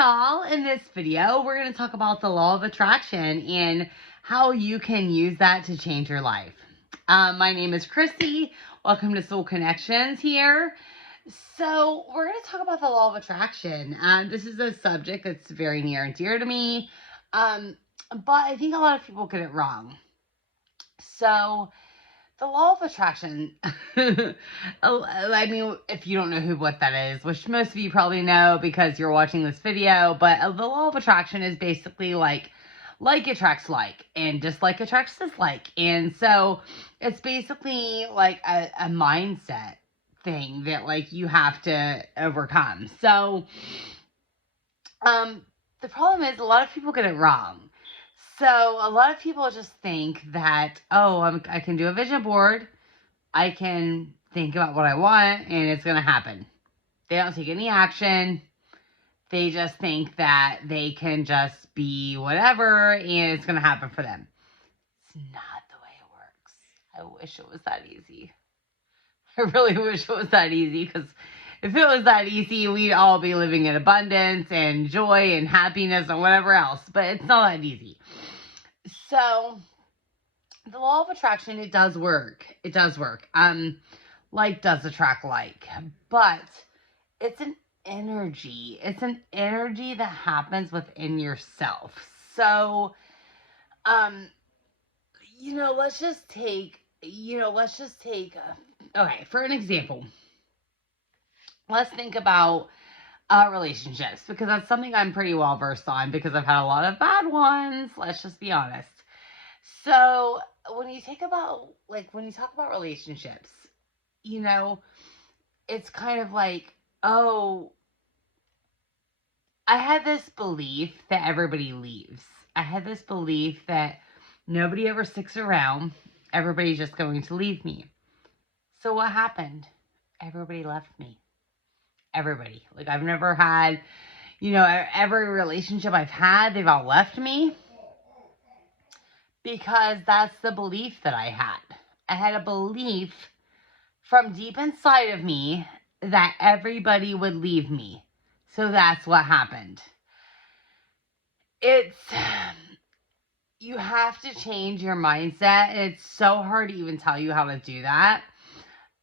y'all. In this video, we're going to talk about the law of attraction and how you can use that to change your life. My name is Christy. Welcome to Soul Connections here. So we're going to talk about the law of attraction. This is a subject that's very near and dear to me, but I think a lot of people get it wrong. So the law of attraction, I mean, if you don't know what that is, which most of you probably know because you're watching this video, but the law of attraction is basically like attracts like, and dislike attracts dislike. And so it's basically like a mindset thing that like you have to overcome. So, the problem is a lot of people get it wrong. So a lot of people just think that, I can do a vision board. I can think about what I want and it's going to happen. They don't take any action. They just think that they can just be whatever and it's going to happen for them. It's not the way it works. I wish it was that easy. I really wish it was that easy, because if it was that easy, we'd all be living in abundance and joy and happiness and whatever else. But it's not that easy. So the law of attraction, it does work. It does work. Like does attract like, but it's an energy. It's an energy that happens within yourself. So, let's just take, okay, for an example, let's think about relationships, because that's something I'm pretty well versed on because I've had a lot of bad ones. Let's just be honest. So when you talk about relationships, it's kind of like, I had this belief that everybody leaves. I had this belief that nobody ever sticks around. Everybody's just going to leave me. So what happened? Everybody left me. Everybody. Like, I've never had, every relationship I've had, they've all left me. Because that's the belief that I had. I had a belief from deep inside of me that everybody would leave me. So that's what happened. You have to change your mindset, and it's so hard to even tell you how to do that.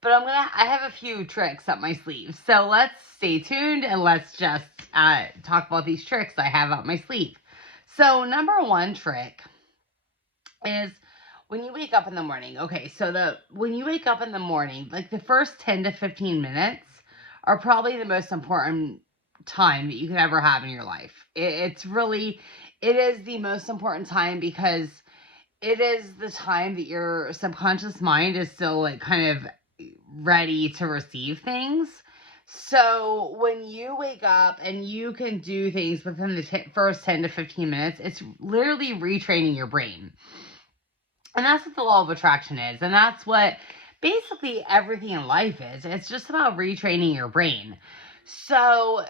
But I have a few tricks up my sleeve. So let's stay tuned and let's just talk about these tricks I have up my sleeve. So number one trick is when you wake up in the morning. Okay, so when you wake up in the morning, like the first 10 to 15 minutes are probably the most important time that you could ever have in your life. It is the most important time, because it is the time that your subconscious mind is still like kind of ready to receive things. So when you wake up and you can do things within the first 10 to 15 minutes, it's literally retraining your brain. And that's what the law of attraction is. And that's what basically everything in life is. It's just about retraining your brain. So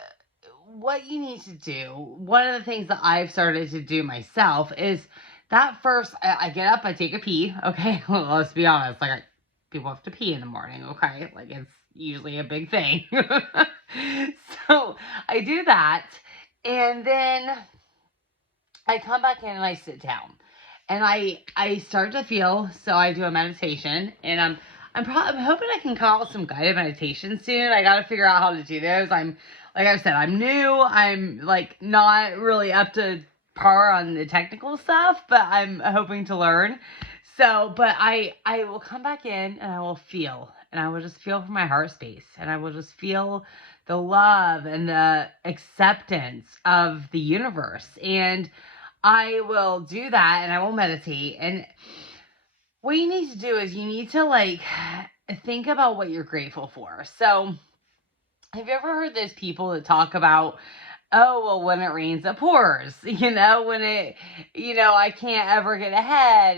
what you need to do, one of the things that I've started to do myself is that first, I get up, I take a pee. Okay, let's be honest. Like, people have to pee in the morning. Okay, like it's usually a big thing. So I do that. And then I come back in and I sit down. And I start to feel, so I do a meditation, and I'm hoping I can come out with some guided meditation soon. I got to figure out how to do those. Like I said, I'm new. I'm like not really up to par on the technical stuff, but I'm hoping to learn. So, but I will come back in and I will feel, and I will just feel from my heart space, and I will just feel the love and the acceptance of the universe. And I will do that, and I will meditate. And what you need to do is you need to like think about what you're grateful for. So have you ever heard those people that talk about, when it rains, it pours, when I can't ever get ahead.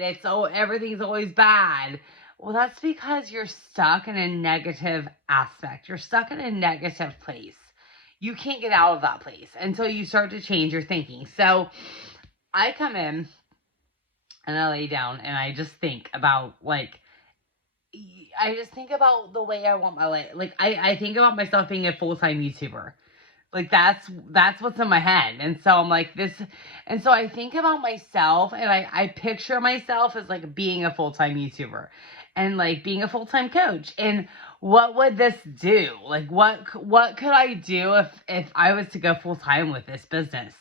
Everything's always bad. Well, that's because you're stuck in a negative aspect. You're stuck in a negative place. You can't get out of that place until you start to change your thinking. So I come in and I lay down and I just think about the way I want my life. Like I think about myself being a full-time YouTuber. Like that's what's in my head. And so I'm like this, and so I think about myself and I picture myself as like being a full-time YouTuber and like being a full-time coach. And what would this do? Like what could I do if I was to go full-time with this business?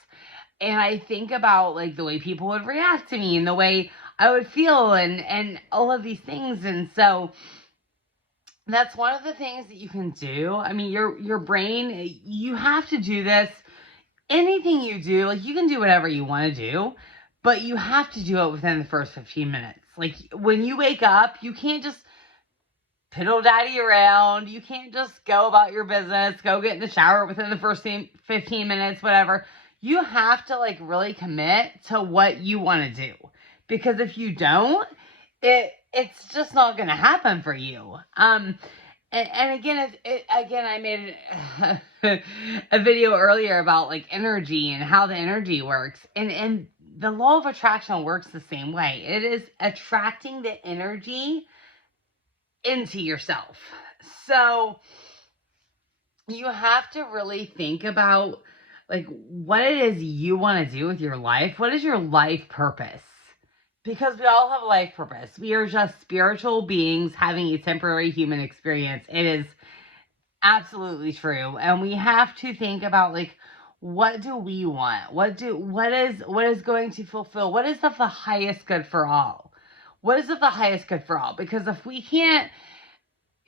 And I think about like the way people would react to me and the way I would feel and all of these things. And so that's one of the things that you can do. I mean, your brain, you have to do this. Anything you do, like you can do whatever you want to do, but you have to do it within the first 15 minutes. Like when you wake up, you can't just piddle daddy around. You can't just go about your business, go get in the shower within the first 15 minutes, whatever. You have to like really commit to what you want to do. Because if you don't, it's just not going to happen for you. And again, again, I made a video earlier about like energy and how the energy works. And the law of attraction works the same way. It is attracting the energy into yourself. So you have to really think about like what it is you want to do with your life. What is your life purpose? Because we all have a life purpose. We are just spiritual beings having a temporary human experience. It is absolutely true. And we have to think about like, what do we want? What is going to fulfill? What is of the highest good for all? What is of the highest good for all? Because if we can't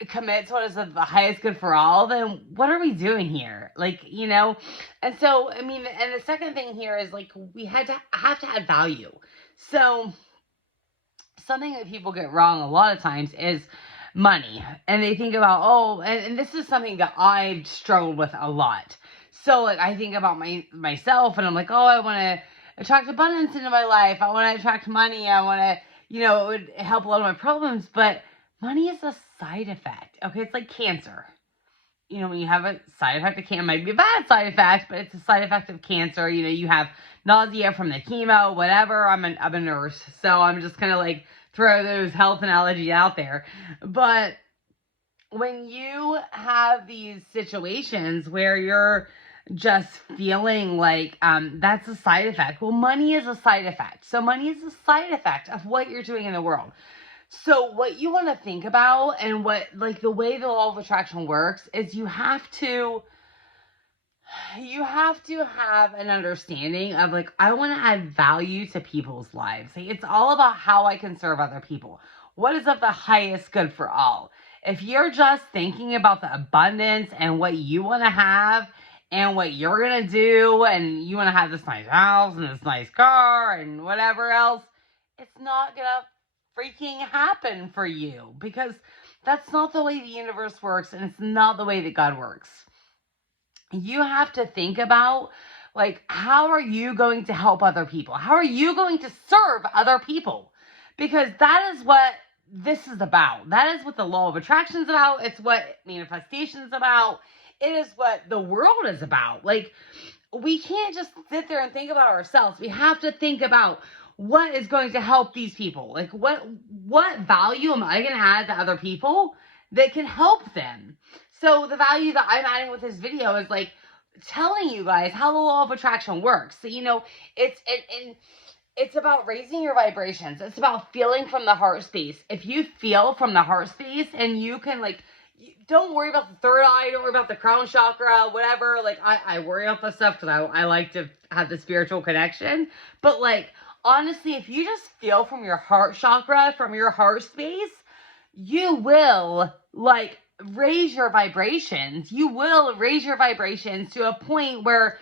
commit to what is of the highest good for all, then what are we doing here? Like, you know? And so, I mean, and the second thing here is like, we have to add value. So something that people get wrong a lot of times is money. And they think about, oh, and this is something that I've struggled with a lot. So like I think about myself and I'm like, oh, I want to attract abundance into my life. I want to attract money. I want to, you know, it would help a lot of my problems. But money is a side effect. Okay, it's like cancer. You know, when you have a side effect of cancer, it might be a bad side effect, but it's a side effect of cancer. You know, you have nausea from the chemo, whatever. I'm a nurse, so I'm just kind of like throw those health analogies out there. But when you have these situations where you're just feeling like that's a side effect, well, money is a side effect. So money is a side effect of what you're doing in the world. So what you want to think about and what like the way the law of attraction works is you have to have an understanding of like, I want to add value to people's lives. Like, it's all about how I can serve other people. What is of the highest good for all? If you're just thinking about the abundance and what you want to have and what you're going to do and you want to have this nice house and this nice car and whatever else, it's not going to freaking happen for you because that's not the way the universe works and it's not the way that God works. You have to think about like, how are you going to help other people? How are you going to serve other people? Because that is what this is about. That is what the law of attraction is about. It's what manifestation is about. It is what the world is about. Like, we can't just sit there and think about ourselves. We have to think about what is going to help these people. Like, what value am I going to add to other people that can help them? So the value that I'm adding with this video is like telling you guys how the law of attraction works. So, you know, it's about raising your vibrations. It's about feeling from the heart space. If you feel from the heart space and you can like, don't worry about the third eye, don't worry about the crown chakra, whatever. Like I worry about that stuff because I like to have the spiritual connection. But like, honestly, if you just feel from your heart chakra, from your heart space, you will like raise your vibrations. You will raise your vibrations to a point where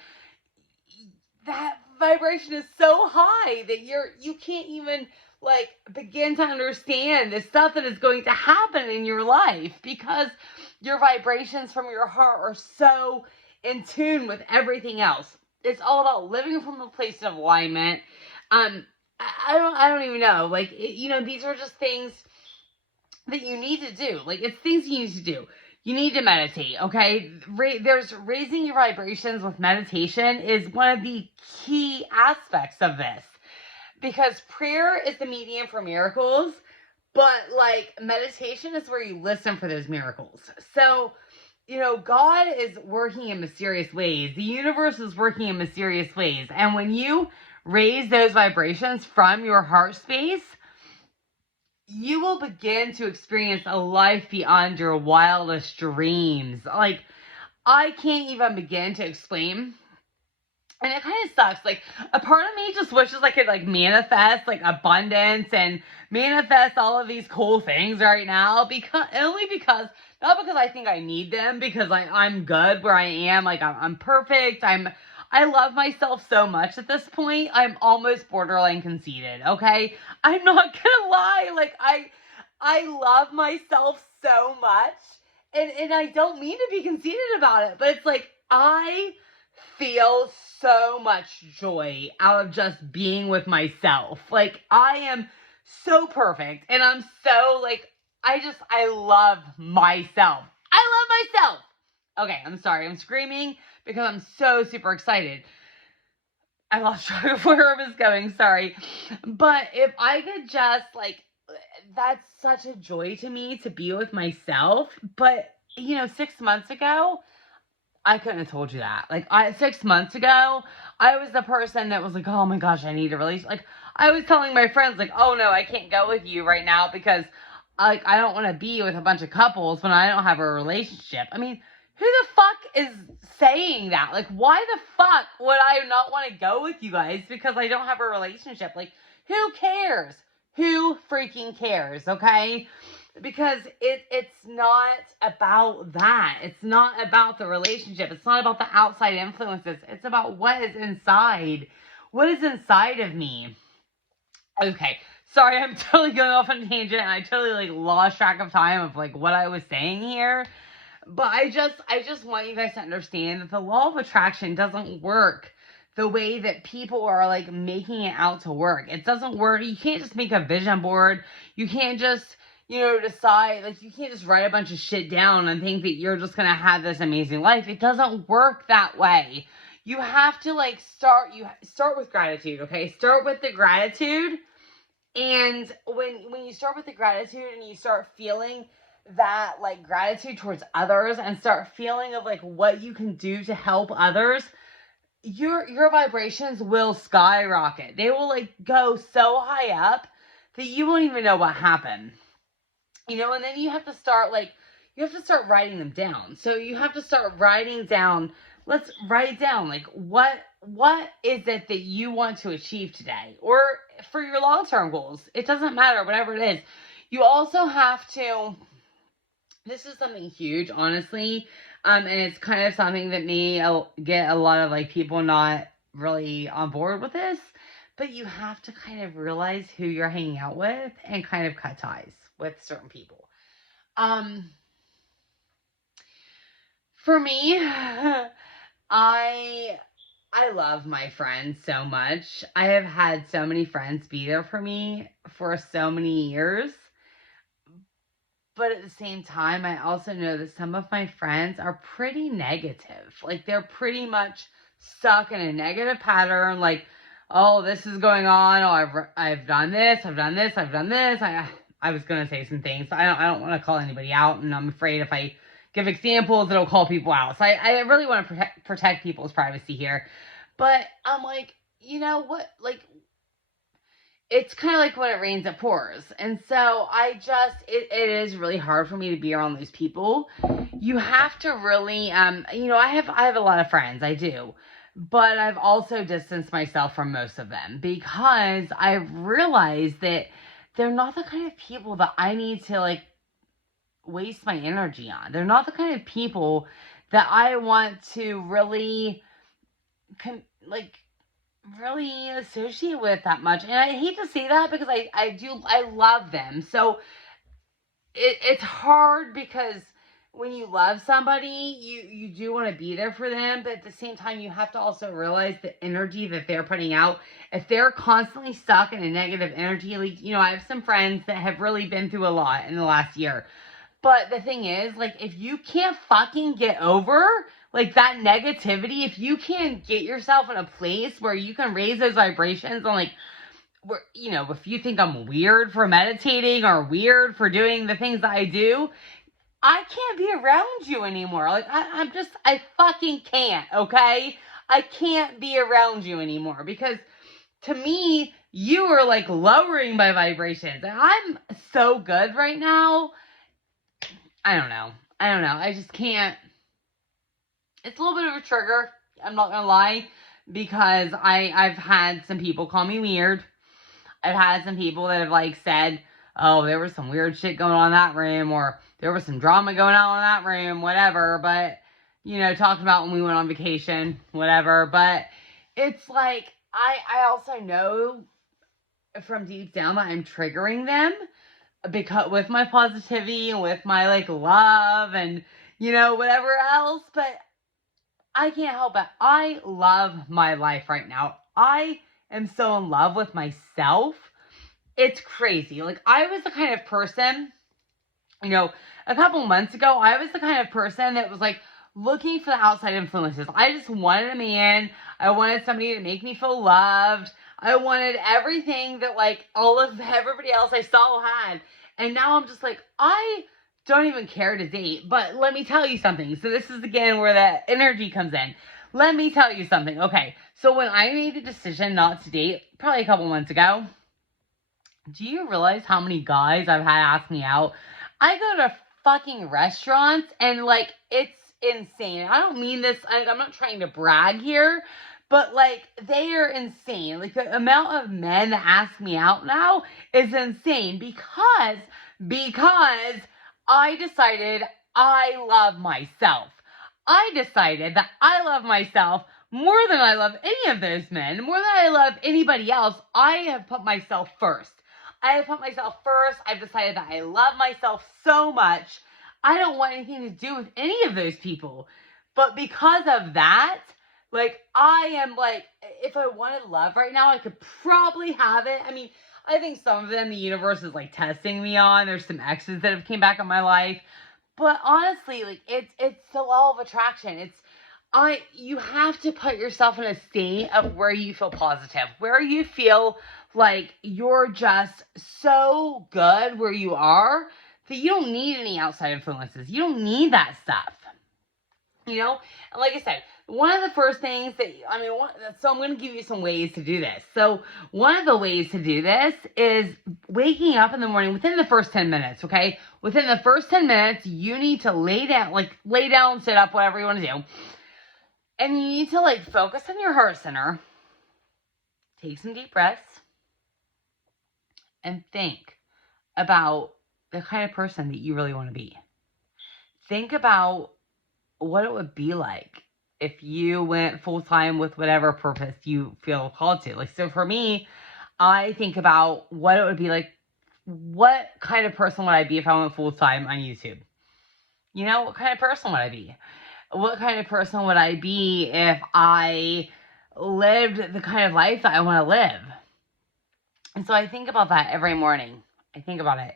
that vibration is so high that you can't even like begin to understand the stuff that is going to happen in your life because your vibrations from your heart are so in tune with everything else. It's all about living from the place of alignment. I don't even know. Like, you know, these are just things that you need to do. Like, it's things you need to do. You need to meditate, okay? There's raising your vibrations with meditation is one of the key aspects of this. Because prayer is the medium for miracles, but like meditation is where you listen for those miracles. So God is working in mysterious ways. The universe is working in mysterious ways. And when you raise those vibrations from your heart space, you will begin to experience a life beyond your wildest dreams. Like, I can't even begin to explain. And it kind of sucks. Like, a part of me just wishes I could, like, manifest, like, abundance and manifest all of these cool things right now. Not because I think I need them, because I'm good where I am. Like, I'm perfect. I love myself so much at this point. I'm almost borderline conceited, okay? I'm not gonna lie. Like, I love myself so much. And I don't mean to be conceited about it, but it's like, I feel so much joy out of just being with myself. Like, I am so perfect, and I'm so, like, I love myself. I love myself. Okay, I'm sorry. I'm screaming because I'm so super excited. I lost track of where I was going. Sorry. But if I could just, like, that's such a joy to me to be with myself. But, 6 months ago, I couldn't have told you that. Like, 6 months ago, I was the person that was like, oh my gosh, I need a relationship. Like, I was telling my friends, like, oh no, I can't go with you right now because, like, I don't want to be with a bunch of couples when I don't have a relationship. I mean, who the fuck is saying that? Like, why the fuck would I not want to go with you guys because I don't have a relationship? Like, who cares? Who freaking cares, okay? Because it's not about that. It's not about the relationship. It's not about the outside influences. It's about what is inside. What is inside of me? Okay. Sorry, I'm totally going off on a tangent and I totally, like, lost track of time of, like, what I was saying here. But I just want you guys to understand that the law of attraction doesn't work the way that people are, like, making it out to work. It doesn't work. You can't just make a vision board. You can't just, decide, like, you can't just write a bunch of shit down and think that you're just going to have this amazing life. It doesn't work that way. You have to, like, start with gratitude, okay? Start with the gratitude. And when you start with the gratitude and you start feeling that, like, gratitude towards others and start feeling of, like, what you can do to help others, your vibrations will skyrocket. They will, like, go so high up that you won't even know what happened. And then you have to start writing them down. So you have to start writing down, let's write down, like, what is it that you want to achieve today? Or for your long-term goals. It doesn't matter, whatever it is. You also have to, this is something huge, honestly, and it's kind of something that may get a lot of, like, people not really on board with this, but you have to kind of realize who you're hanging out with and kind of cut ties with certain people. For me, I love my friends so much. I have had so many friends be there for me for so many years. But at the same time, I also know that some of my friends are pretty negative. Like, they're pretty much stuck in a negative pattern. Like, oh, this is going on. Oh, I've done this. I've done this. I've done this. I was going to say some things. I don't want to call anybody out. And I'm afraid if I give examples, it'll call people out. So I really want to protect people's privacy here. But I'm like, you know what? Like, it's kind of like when it rains, it pours. And so it is really hard for me to be around those people. You have to really, I have a lot of friends. I do. But I've also distanced myself from most of them because I've realized that they're not the kind of people that I need to, like, waste my energy on. They're not the kind of people that I want to really, really associate with that much. And I hate to say that because I love them. So it's hard because when you love somebody, you do want to be there for them, but at the same time, you have to also realize the energy that they're putting out. If they're constantly stuck in a negative energy, like, I have some friends that have really been through a lot in the last year. But the thing is, like, if you can't fucking get over, like, that negativity, if you can't get yourself in a place where you can raise those vibrations and, like, where, if you think I'm weird for meditating or weird for doing the things that I do, I can't be around you anymore. Like, I fucking can't, okay? I can't be around you anymore because to me, you are like lowering my vibrations. And I'm so good right now. I don't know. I just can't. It's a little bit of a trigger. I'm not gonna lie, because I've had some people call me weird. I've had some people that have like said, "Oh, there was some weird shit going on in that room," or "There was some drama going on in that room," whatever. But talking about when we went on vacation, whatever. But it's like I also know from deep down that I'm triggering them because with my positivity and with my like love and whatever else. But I can't help it. I love my life right now. I am so in love with myself. It's crazy. Like, I was the kind of person, a couple months ago, I was the kind of person that was like looking for the outside influences. I just wanted a man. I wanted somebody to make me feel loved. I wanted everything that like all of everybody else I saw had. And now I'm just like, I don't even care to date. But let me tell you something. So this is again where the energy comes in. Let me tell you something. Okay. So when I made the decision not to date, probably a couple months ago, do you realize how many guys I've had ask me out? I go to fucking restaurants and like it's insane. I don't mean this, I'm not trying to brag here, but like they are insane. Like the amount of men that ask me out now is insane because I decided I love myself. I decided that I love myself more than I love any of those men, more than I love anybody else. I have put myself first. I have put myself first. I've decided that I love myself so much. I don't want anything to do with any of those people. But because of that, like, I am like, if I wanted love right now, I could probably have it. I mean, I think some of them the universe is like testing me on. There's some exes that have came back in my life. But honestly, like it's the law of attraction. You have to put yourself in a state of where you feel positive, where you feel like you're just so good where you are that you don't need any outside influences. You don't need that stuff. And like I said, one of the first things so I'm going to give you some ways to do this. So one of the ways to do this is waking up in the morning within the first 10 minutes, okay? Within the first 10 minutes, you need to lay down, sit up, whatever you want to do. And you need to like focus on your heart center, take some deep breaths, and think about the kind of person that you really want to be. Think about what it would be like if you went full time with whatever purpose you feel called to. Like, so for me, I think about what it would be like. What kind of person would I be if I went full time on YouTube? What kind of person would I be? What kind of person would I be if I lived the kind of life that I want to live? And so I think about that every morning. I think about it.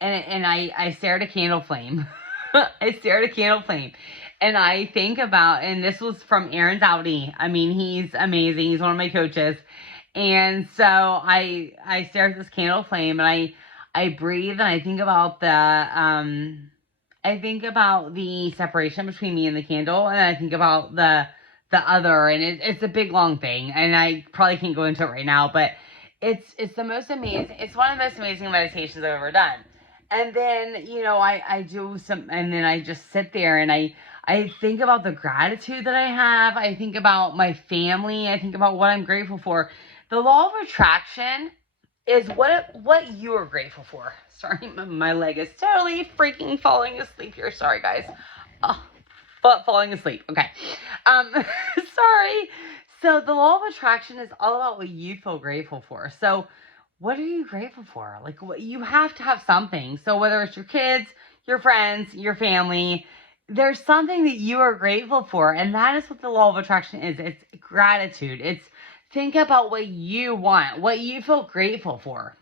And I stare at a candle flame. I stare at a candle flame. And I think about, and this was from Aaron Dowdy. I mean, he's amazing. He's one of my coaches. And so I stare at this candle flame and I breathe and I think about the separation between me and the candle, and I think about the other, and it's a big long thing, and I probably can't go into it right now, but it's the most amazing. It's one of the most amazing meditations I've ever done. And then I do some, and then I just sit there and I think about the gratitude that I have. I think about my family. I think about what I'm grateful for. The law of attraction is what you are grateful for. Sorry, my leg is totally freaking falling asleep here. Sorry, guys. Oh, but falling asleep. Okay. Sorry. So the law of attraction is all about what you feel grateful for. So what are you grateful for? Like, you have to have something. So whether it's your kids, your friends, your family, there's something that you are grateful for. And that is what the law of attraction is. It's gratitude. It's think about what you want, what you feel grateful for,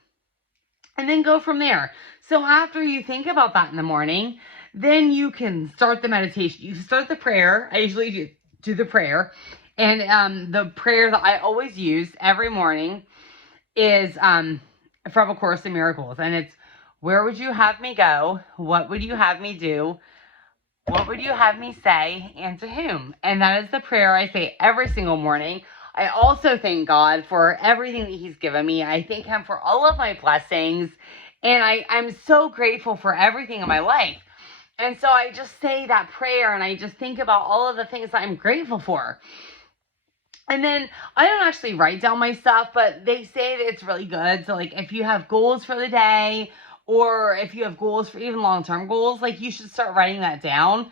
and then go from there. So after you think about that in the morning, then you can start the meditation. You can start the prayer. I usually do the prayer. And the prayer that I always use every morning is from A Course in Miracles. And it's, Where would you have me go? What would you have me do? What would you have me say, and to whom? And that is the prayer I say every single morning. I also thank God for everything that He's given me. I thank Him for all of my blessings. And I'm so grateful for everything in my life. And so I just say that prayer and I just think about all of the things that I'm grateful for. And then I don't actually write down my stuff, but they say that it's really good. So, like, if you have goals for the day, or if you have goals for even long-term goals, like, you should start writing that down.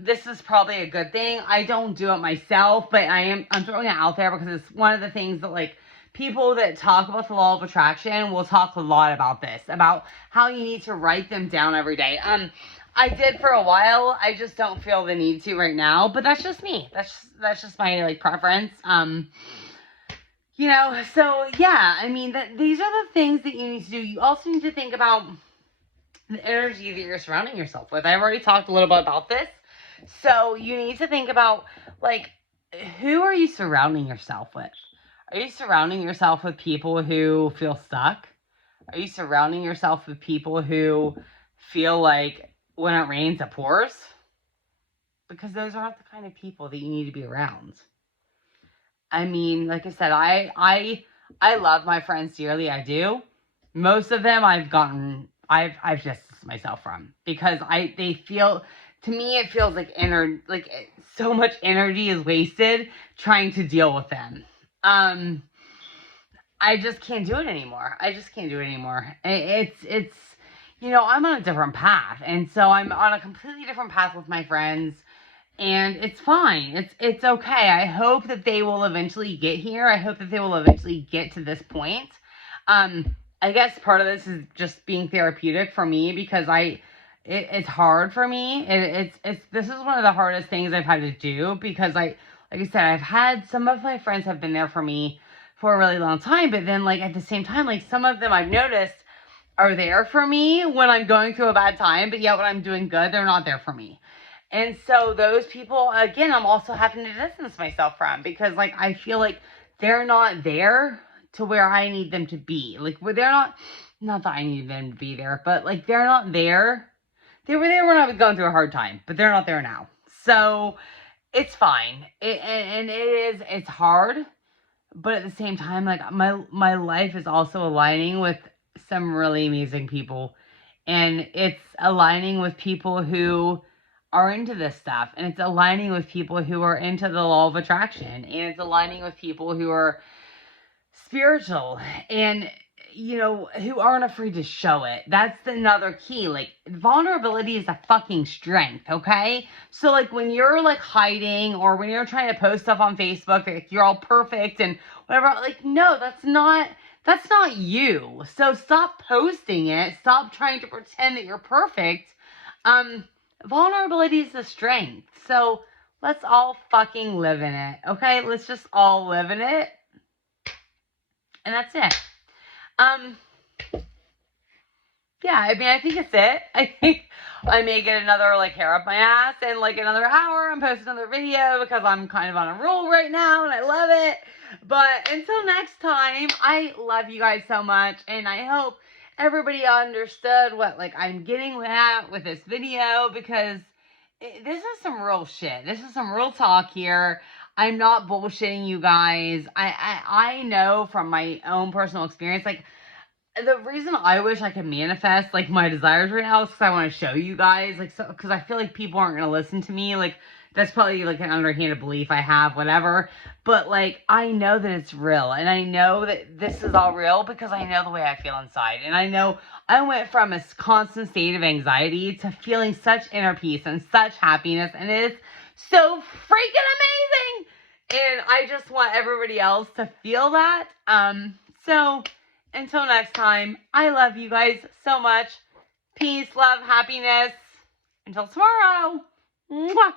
This is probably a good thing. I don't do it myself, but I'm throwing it out there because it's one of the things that, like, people that talk about the law of attraction will talk a lot about this, about how you need to write them down every day. I did for a while. I just don't feel the need to right now, but that's just me. That's just my, like, preference. So yeah, I mean, these are the things that you need to do. You also need to think about the energy that you're surrounding yourself with. I've already talked a little bit about this. So you need to think about, like, who are you surrounding yourself with? Are you surrounding yourself with people who feel stuck? Are you surrounding yourself with people who feel like when it rains, it pours? Because those aren't the kind of people that you need to be around. I mean, like I said, I love my friends dearly. I do. Most of them I've distanced myself from because they feel, to me, it feels like so much energy is wasted trying to deal with them. I just can't do it anymore. It's I'm on a different path, and so I'm on a completely different path with my friends. And it's fine. It's okay. I hope that they will eventually get here. I hope that they will eventually get to this point. I guess part of this is just being therapeutic for me because it's hard for me. This is one of the hardest things I've had to do because like I said, I've had some of my friends have been there for me for a really long time, but then like at the same time, like some of them I've noticed are there for me when I'm going through a bad time, but yet when I'm doing good, they're not there for me. And so those people, again, I'm also having to distance myself from because, like, I feel like they're not there to where I need them to be. Like, where they're not that I need them to be there, but, like, they're not there. They were there when I was going through a hard time, but they're not there now. So it's fine. It's hard, but at the same time, like, my life is also aligning with some really amazing people. And it's aligning with people who are into this stuff, and it's aligning with people who are into the law of attraction, and it's aligning with people who are spiritual and who aren't afraid to show it. That's another key. Like, vulnerability is a fucking strength, okay? So like when you're like hiding or when you're trying to post stuff on Facebook, like you're all perfect and whatever, like, no, that's not you. So stop posting it. Stop trying to pretend that you're perfect. Vulnerability is a strength. So let's all fucking live in it. Okay? Let's just all live in it. And that's it. Yeah, I mean, I think it's it. I think I may get another like hair up my ass in like another hour and post another video because I'm kind of on a roll right now and I love it. But until next time, I love you guys so much, and I hope everybody understood what like I'm getting at with this video, because this is some real shit. This is some real talk here. I'm not bullshitting you guys. I know from my own personal experience, like, the reason I wish I could manifest like my desires right now is because I want to show you guys, like, so because I feel like people aren't gonna listen to me. Like, that's probably like an underhanded belief I have, whatever. But like, I know that it's real, and I know that this is all real because I know the way I feel inside, and I know I went from a constant state of anxiety to feeling such inner peace and such happiness, and it is so freaking amazing. And I just want everybody else to feel that. So until next time, I love you guys so much. Peace, love, happiness. Until tomorrow. Mwah.